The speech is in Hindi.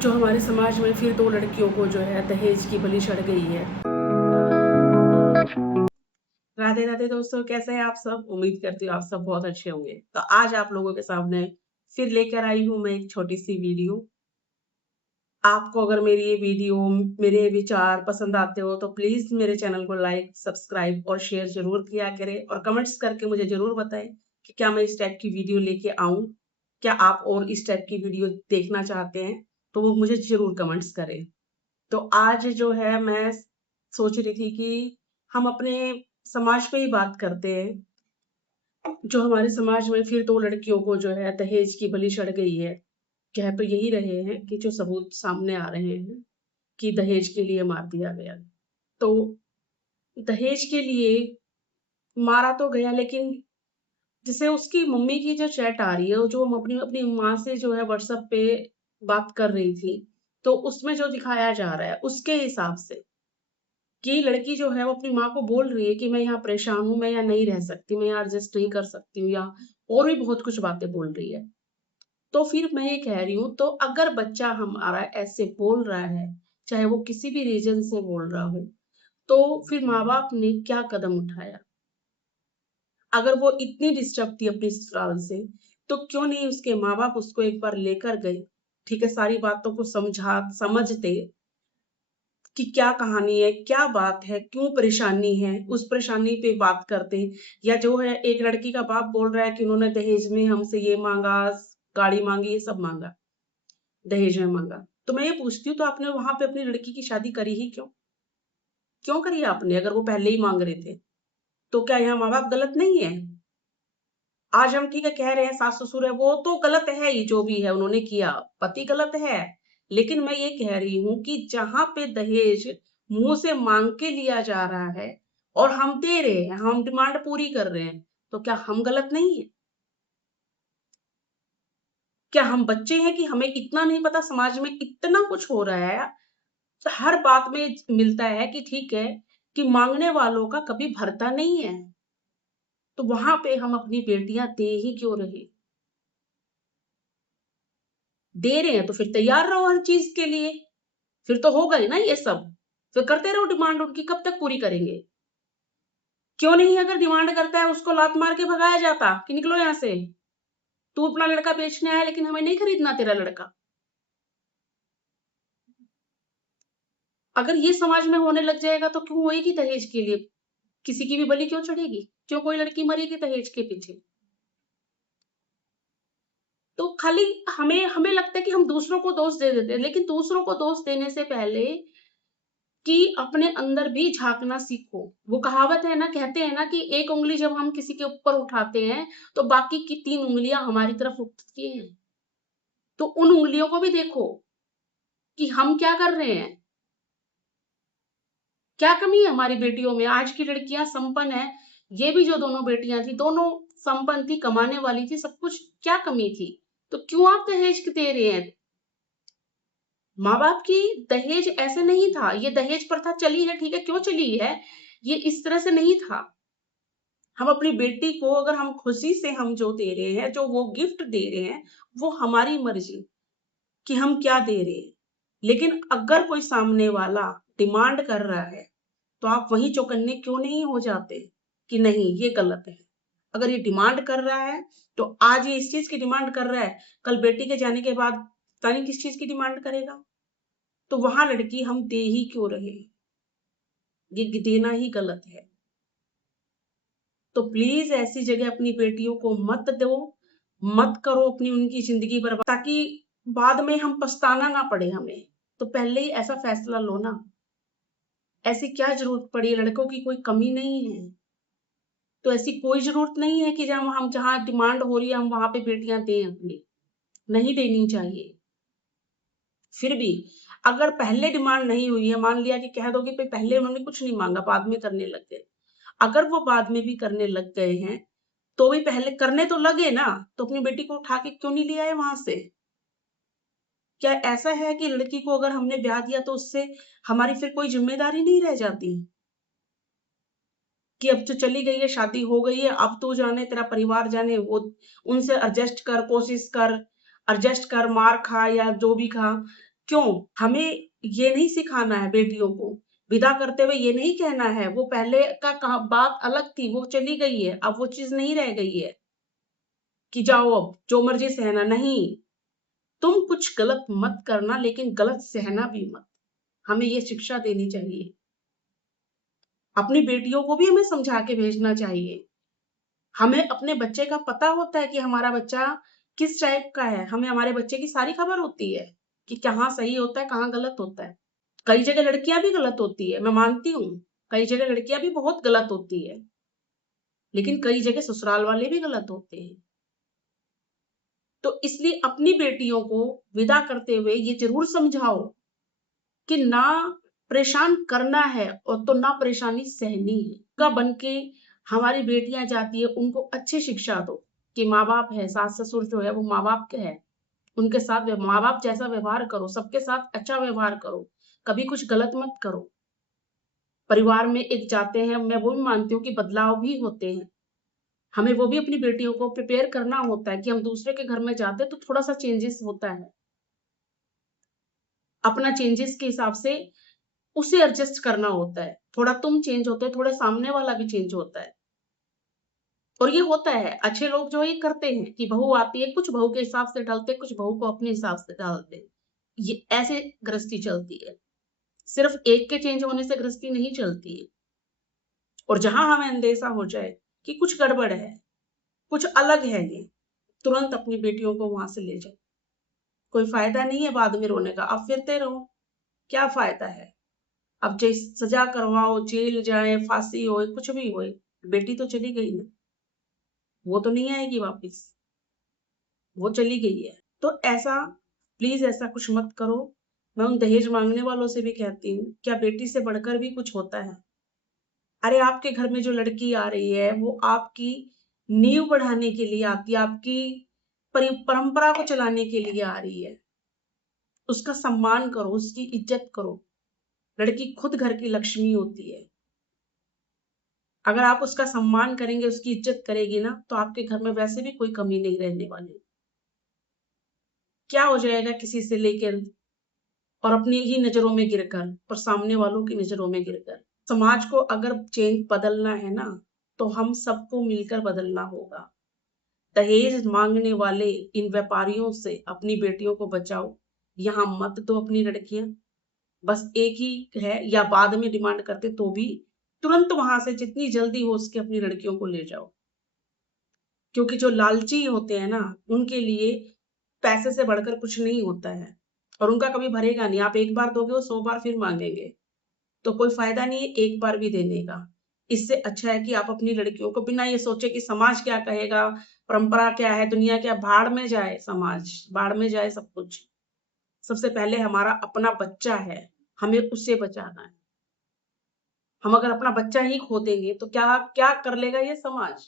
जो हमारे समाज में फिर 2 लड़कियों को जो है दहेज की बलि चढ़ गई है। राधे राधे दोस्तों, कैसे हैं आप सब? उम्मीद करती हूँ आप सब बहुत अच्छे होंगे। तो आज आप लोगों के सामने फिर लेकर आई हूँ मैं एक छोटी सी वीडियो। आपको अगर मेरी ये वीडियो, मेरे विचार पसंद आते हो तो प्लीज मेरे चैनल को लाइक, सब्सक्राइब और शेयर जरूर किया करें और कमेंट्स करके मुझे जरूर बताएं कि क्या मैं इस टाइप की वीडियो लेके आऊं। क्या आप और इस टाइप की वीडियो देखना चाहते हैं तो वो मुझे जरूर कमेंट्स करें। तो आज जो है मैं सोच रही थी कि हम अपने समाज पे ही बात करते हैं। जो हमारे समाज में फिर 2 लड़कियों को जो है दहेज की बलि चढ़ गई है। कह तो यही रहे हैं कि जो सबूत सामने आ रहे हैं कि दहेज के लिए मार दिया गया। तो दहेज के लिए मारा तो गया, लेकिन जैसे उसकी मम्मी की जो चैट आ रही है, जो हम अपनी अपनी माँ से जो है व्हाट्सएप पे बात कर रही थी, तो उसमें जो दिखाया जा रहा है उसके हिसाब से कि लड़की जो है वो अपनी माँ को बोल रही है कि मैं यहाँ परेशान हूँ, मैं यहाँ नहीं रह सकती, मैं यहाँ एडजस्ट नहीं कर सकती हूँ, या और भी बहुत कुछ बातें बोल रही है। तो फिर मैं ये कह रही हूँ, तो अगर बच्चा हमारा ऐसे बोल रहा है, चाहे वो किसी भी रीजन से बोल रहा हो, तो फिर माँ बाप ने क्या कदम उठाया? अगर वो इतनी डिस्टर्ब थी अपनी ससुराल से, तो क्यों नहीं उसके माँ बाप उसको एक बार लेकर गए? ठीक है, सारी बातों को समझते कि क्या कहानी है, क्या बात है, क्यों परेशानी है, उस परेशानी पे बात करते। या जो है एक लड़की का बाप बोल रहा है कि उन्होंने दहेज में हमसे ये मांगा, गाड़ी मांगी, ये सब मांगा, दहेज में मांगा। तो मैं ये पूछती हूँ, तो आपने वहां पे अपनी लड़की की शादी करी ही क्यों? क्यों करी आपने अगर वो पहले ही मांग रहे थे? तो क्या यहाँ माँ बाप गलत नहीं है? आज हम ठीक है कह रहे हैं सास ससुर है, वो तो गलत है ही, जो भी है उन्होंने किया, पति गलत है। लेकिन मैं ये कह रही हूँ कि जहां पे दहेज मुंह से मांग के लिया जा रहा है और हम दे रहे हैं, हम डिमांड पूरी कर रहे हैं, तो क्या हम गलत नहीं है? क्या हम बच्चे हैं कि हमें इतना नहीं पता? समाज में इतना कुछ हो रहा है, तो हर बात में मिलता है कि ठीक है कि मांगने वालों का कभी भरता नहीं है। तो वहां पे हम अपनी बेटियां दे ही क्यों रहे? दे रहे हैं तो फिर तैयार रहो हर चीज के लिए। फिर तो हो गए ना ये सब। फिर करते रहो डिमांड, उनकी कब तक पूरी करेंगे? क्यों नहीं? अगर डिमांड करता है उसको लात मार के भगाया जाता कि निकलो यहां से, तू अपना लड़का बेचने आया लेकिन हमें नहीं खरीदना तेरा लड़का। अगर ये समाज में होने लग जाएगा तो क्यों होएगी दहेज के लिए? किसी की भी बलि क्यों चढ़ेगी? क्यों कोई लड़की मरेगी दहेज के पीछे? तो खाली हमें हमें लगता है कि हम दूसरों को दोष दे देते हैं, लेकिन दूसरों को दोष देने से पहले कि अपने अंदर भी झाँकना सीखो। वो कहावत है ना, कहते हैं ना कि एक उँगली जब हम किसी के ऊपर उठाते हैं, तो बाकी की 3 उँगलियाँ हमारी तरफ उठती हैं। तो उन उँगलियों को भी देखो कि हम क्या कर रहे हैं? क्या कमी है हमारी बेटियों में? आज की लड़कियाँ संपन्न हैं, ये भी जो दोनों बेटियाँ थी, दोनों संपन्न थी, कमाने वाली थी, सब कुछ, क्या कमी थी? तो क्यों आप दहेज दे रहे हैं? माँ-बाप की दहेज ऐसे नहीं था, ये दहेज प्रथा चली है, ठीक है, क्यों चली है? ये इस तरह से नहीं था। हम अपनी बेटी को अगर हम खुशी से हम जो दे रहे हैं, जो वो गिफ्ट दे रहे हैं, वो हमारी मर्जी कि हम क्या दे रहे हैं। लेकिन अगर कोई सामने वाला डिमांड कर रहा है, तो आप वहीं चौकन्ने क्यों नहीं हो जाते कि नहीं ये गलत है? अगर ये डिमांड कर रहा है, तो आज ये इस चीज की डिमांड कर रहा है, कल बेटी के जाने के बाद पता नहीं किस चीज की डिमांड करेगा। तो वहां लड़की हम दे ही क्यों रहे? ये देना ही गलत है। तो प्लीज ऐसी जगह अपनी बेटियों को मत दो, मत करो अपनी उनकी जिंदगी बर्बाद, ताकि बाद में हम पछताना ना पड़े हमें। तो पहले ही ऐसा फैसला लो ना। ऐसी क्या जरूरत पड़ी? लड़कों की कोई कमी नहीं है, तो ऐसी कोई जरूरत नहीं है कि जहां हम जहां डिमांड हो रही है हम वहां पे बेटियां दें अपनी। नहीं देनी चाहिए। फिर भी अगर पहले डिमांड नहीं हुई है, मान लिया कि कह दो कि भाई पहले उन्होंने कुछ नहीं मांगा, बाद में करने लग गए। अगर वो बाद में भी करने लग गए हैं, तो भी पहले करने तो लगे ना, तो अपनी बेटी को उठा के क्यों नहीं ले आए वहां से? क्या ऐसा है कि लड़की को अगर हमने ब्याह दिया तो उससे हमारी फिर कोई जिम्मेदारी नहीं रह जाती कि अब तो चली गई है, शादी हो गई है, अब तू जाने, तेरा परिवार जाने, वो उनसे एडजस्ट कर, कोशिश कर, एडजस्ट कर, मार खा या जो भी खा, क्यों? हमें ये नहीं सिखाना है बेटियों को, विदा करते हुए ये नहीं कहना है वो पहले का बात अलग थी, वो चली गई है, अब वो चीज नहीं रह गई है कि जाओ अब जो मर्जी सहना। नहीं, तुम कुछ गलत मत करना, लेकिन गलत सहना भी मत। हमें ये शिक्षा देनी चाहिए। अपनी बेटियों को भी हमें समझा के भेजना चाहिए। हमें अपने बच्चे का पता होता है कि हमारा बच्चा किस टाइप का है, हमें हमारे बच्चे की सारी खबर होती है कि कहाँ सही होता है, कहाँ गलत होता है। कई जगह लड़कियां भी गलत होती है, मैं मानती हूँ, कई जगह लड़कियां भी बहुत गलत होती है, लेकिन कई जगह ससुराल वाले भी गलत होते हैं। तो इसलिए अपनी बेटियों को विदा करते हुए ये जरूर समझाओ कि ना परेशान करना है और तो ना परेशानी सहनी है। का बन के हमारी बेटियां जाती है, उनको अच्छी शिक्षा दो कि माँ बाप है, सास ससुर जो है वो माँ बाप के है, उनके साथ माँ बाप जैसा व्यवहार करो, सबके साथ अच्छा व्यवहार करो, कभी कुछ गलत मत करो। परिवार में एक जाते हैं, मैं वो भी मानती हूँ कि बदलाव भी होते हैं, हमें वो भी अपनी बेटियों को प्रिपेयर करना होता है कि हम दूसरे के घर में जाते हैं तो थोड़ा सा चेंजेस होता है, अपना चेंजेस के हिसाब से उसे एडजस्ट करना होता है। थोड़ा तुम चेंज होते हो, थोड़ा सामने वाला भी चेंज होता है। और ये होता है, अच्छे लोग जो ये करते हैं कि बहू आती है, कुछ बहू के हिसाब से ढलते, कुछ बहू को अपने हिसाब से डालते। ये ऐसे गृहस्थी चलती है। सिर्फ एक के चेंज होने से गृहस्थी नहीं चलती है। और जहां हमें अंदेशा हो जाए कि कुछ गड़बड़ है, कुछ अलग है, ये तुरंत अपनी बेटियों को वहां से ले जाओ। कोई फायदा नहीं है बाद में रोने का, अब फिरते रहो, क्या फायदा है? अब सजा करवाओ, जेल जाए, फांसी हो, कुछ भी हो, बेटी तो चली गई ना, वो तो नहीं आएगी वापिस, वो चली गई है। तो ऐसा प्लीज ऐसा कुछ मत करो। मैं उन दहेज मांगने वालों से भी कहती हूँ, क्या बेटी से बढ़कर भी कुछ होता है? अरे आपके घर में जो लड़की आ रही है वो आपकी नींव बढ़ाने के लिए आती है, आपकी परंपरा को चलाने के लिए आ रही है। उसका सम्मान करो, उसकी इज्जत करो। लड़की खुद घर की लक्ष्मी होती है। अगर आप उसका सम्मान करेंगे, उसकी इज्जत करेगी ना, तो आपके घर में वैसे भी कोई कमी नहीं रहने वाली। क्या हो जाएगा किसी से लेकर और अपनी ही नजरों में गिरकर और सामने वालों की नजरों में गिरकर। समाज को अगर चेंज बदलना है ना, तो हम सबको मिलकर बदलना होगा। दहेज मांगने वाले इन व्यापारियों से अपनी बेटियों को बचाओ। यहाँ मत दो अपनी लड़कियां। बस एक ही है, या बाद में डिमांड करते तो भी तुरंत वहां से जितनी जल्दी हो उसके अपनी लड़कियों को ले जाओ। क्योंकि जो लालची होते हैं ना, उनके लिए पैसे से बढ़कर कुछ नहीं होता है, और उनका कभी भरेगा नहीं। आप एक बार दोगे, वो 100 बार फिर मांगेंगे, तो कोई फायदा नहीं है एक बार भी देने का। इससे अच्छा है कि आप अपनी लड़कियों को बिना ये सोचे कि समाज क्या कहेगा, परंपरा क्या है, दुनिया क्या, भाड़ में जाए समाज, भाड़ में जाए सब कुछ। सबसे पहले हमारा अपना बच्चा है, हमें उससे बचाना है। हम अगर अपना बच्चा ही खो देंगे तो क्या क्या कर लेगा ये समाज?